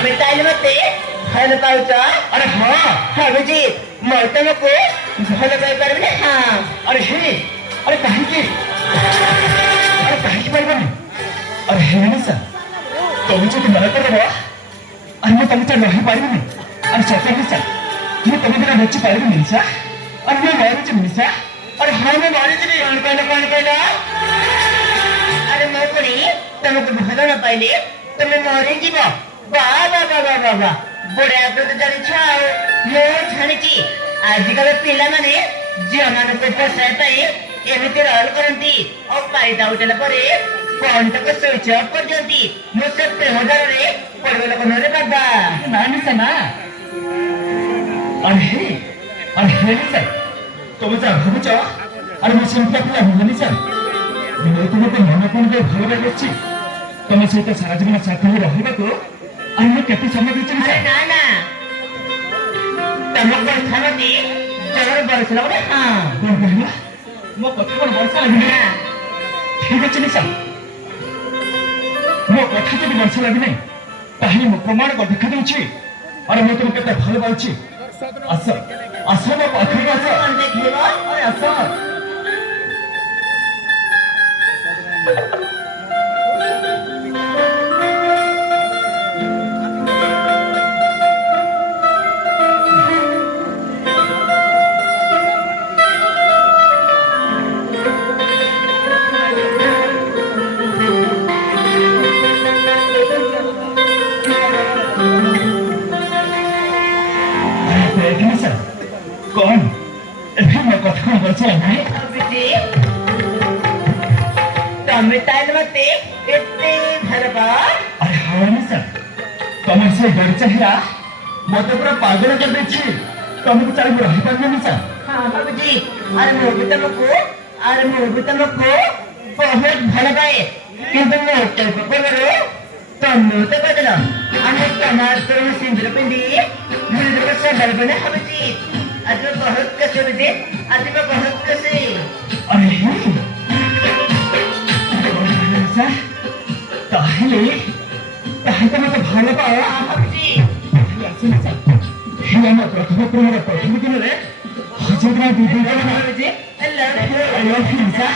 ତମେ ତାହେଲେ ମତେ ଭଲ ପାଉଛ? अरे हाँ ଭାବୁଛି ମୁଁ ତମକୁ ଭଲ ପାଇପାରିବି ନା? ହଁ। अरे हे अरे कहीं की पाइबनी अरे हे निशा तुम जो मना कर रहा अरे मैं तुम नहीं पारिबनी अरे सत्य निशा मैं तुम बिना बच्ची पारिबनी निशा अरे मैं मारी जी निशा अरे हाँ मैं मारी जी कौन कहला? अरे मैं पुणी तुमको ଭଲ ନ ପାଇଲେ ତମେ ମରିଯିବ। ବାଃ ବାଃ ବାଃ ବାଃ ବାଃ ବାଃ ବଢିଆ ତ ଜାଣିଛ ଆଉ। ମୁଁ ଜାଣିଛି ଆଜିକାଲି ପିଲାମାନେ ଝିଅମାନଙ୍କୁ ଫସାଇବା ପାଇଁ ଏମିତି ରୋଲ କରନ୍ତି ଆଉ ଫାଇଦା ଉଠେଇଲା ପରେ ଫୋନଟାକୁ ସୁଇଚ ଅଫ୍ କରିଦିଅନ୍ତି। ମୁଁ ସେ ପ୍ରେମ ଜାଲରେ ପଡ଼ିବା ଲୋକ ନୁହେଁ ରେ ବାବା। ना निशा ना अरे हे निशा तुम जा भावुच अरे मैं सेमती पिला नुह निशा मैं तुमको मन कौन भल लगे तुम सहित सारा जीवन साथ में रहा को अरे मैं केते समय देछि निशा? अरे ना ना तम କଥା ମତେ ଜୋର ବରସିଲା ବୋଲେ। ହଁ कौन कहला मो कथा कौन वर्षा लगे ନା ठीक अच्छे निशा मो कथा जब वर्षा लगे नहीं ताहले मो प्रमाण को देखा दूची अरे मैं तुमके केते भल पाउची आस आस मो पाखरे आस କଣ ଦେଖିବ? अरे आस कौन एभी मो कथा कौन वर्षा लगे ଅବିତି ତମେ ତାହେଲେ ମତେ ଏତେ ଭଲ ପାଅ? अरे हाँ निशा तुम से डर चेहरा मत पूरा पागल कर देछि तुमको चाहे रही पार निशा ହଁ ଭାବୁଛି ଆରେ ମୁଁ ବି ତମକୁ ବହୁତ ଭଲ ପାଏ କିନ୍ତୁ ଗୋଟେ ପୂର୍ବରୁ ତମେ ତ ବଦଳ ଆମେ ଟମାଟର ସିନ୍ଦୁର ପିନ୍ଧି ବୁଲିଦେବ ସଦାବେଳେ ବୋଲି ଭାବୁଛି। आज मैं बहुत खुश हूँ, आज मैं बहुत खुश हूँ। अरे निशा ताहले ताहले मत भल पाओ भाभी हे हम प्रथम प्रेम प्रथम दिन रे हजरा दीदी भाभी I love you। I love you निशा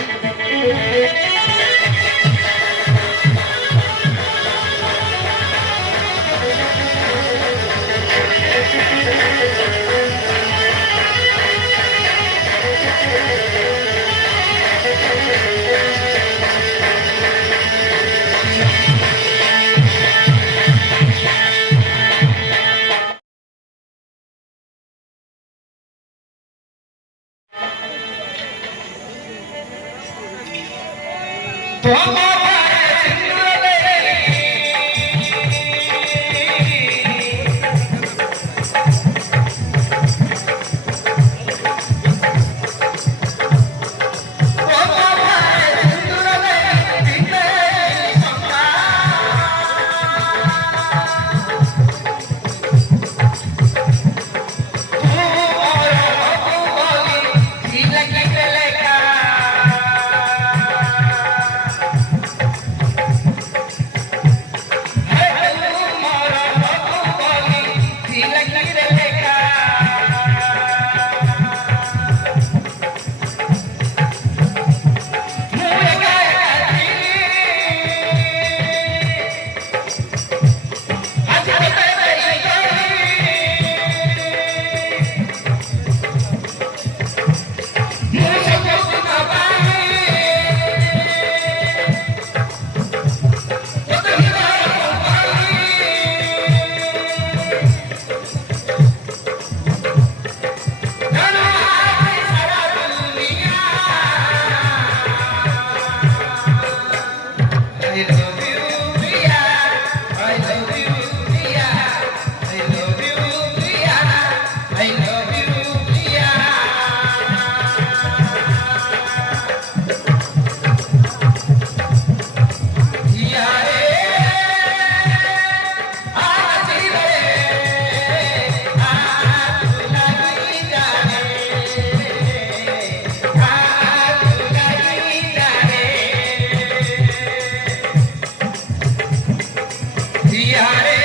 दिया रे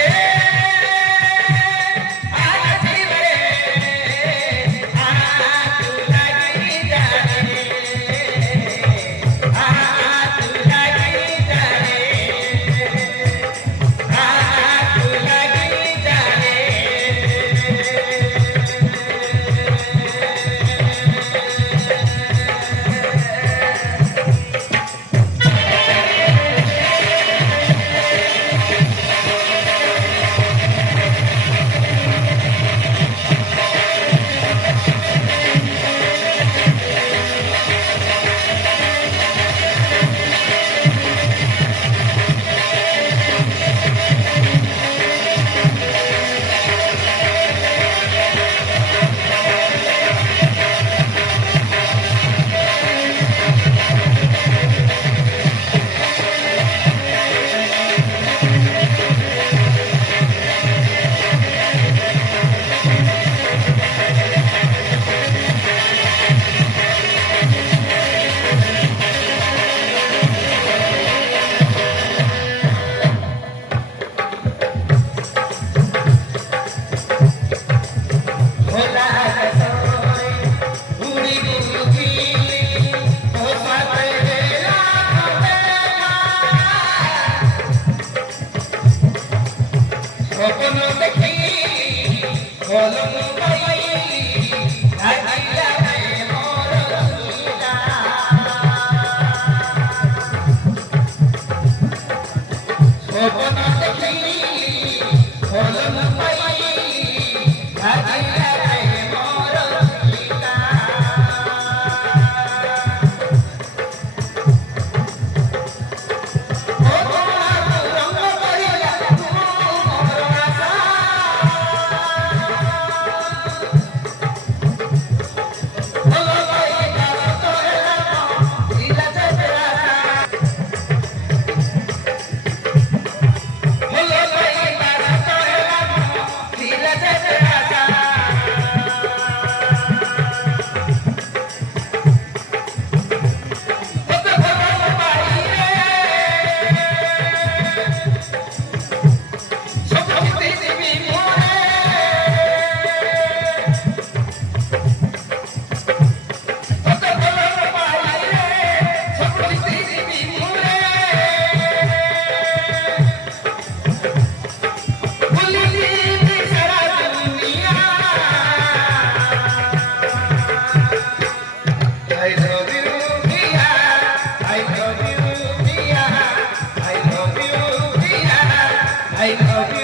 স্বপ্ন দেখি কলম পাই আজিলা মোর রসিকা স্বপ্ন দেখি কলম পাই আজিলা মোর Rasika I love you, Mia. I love you, Mia. I love you, Mia. I love you.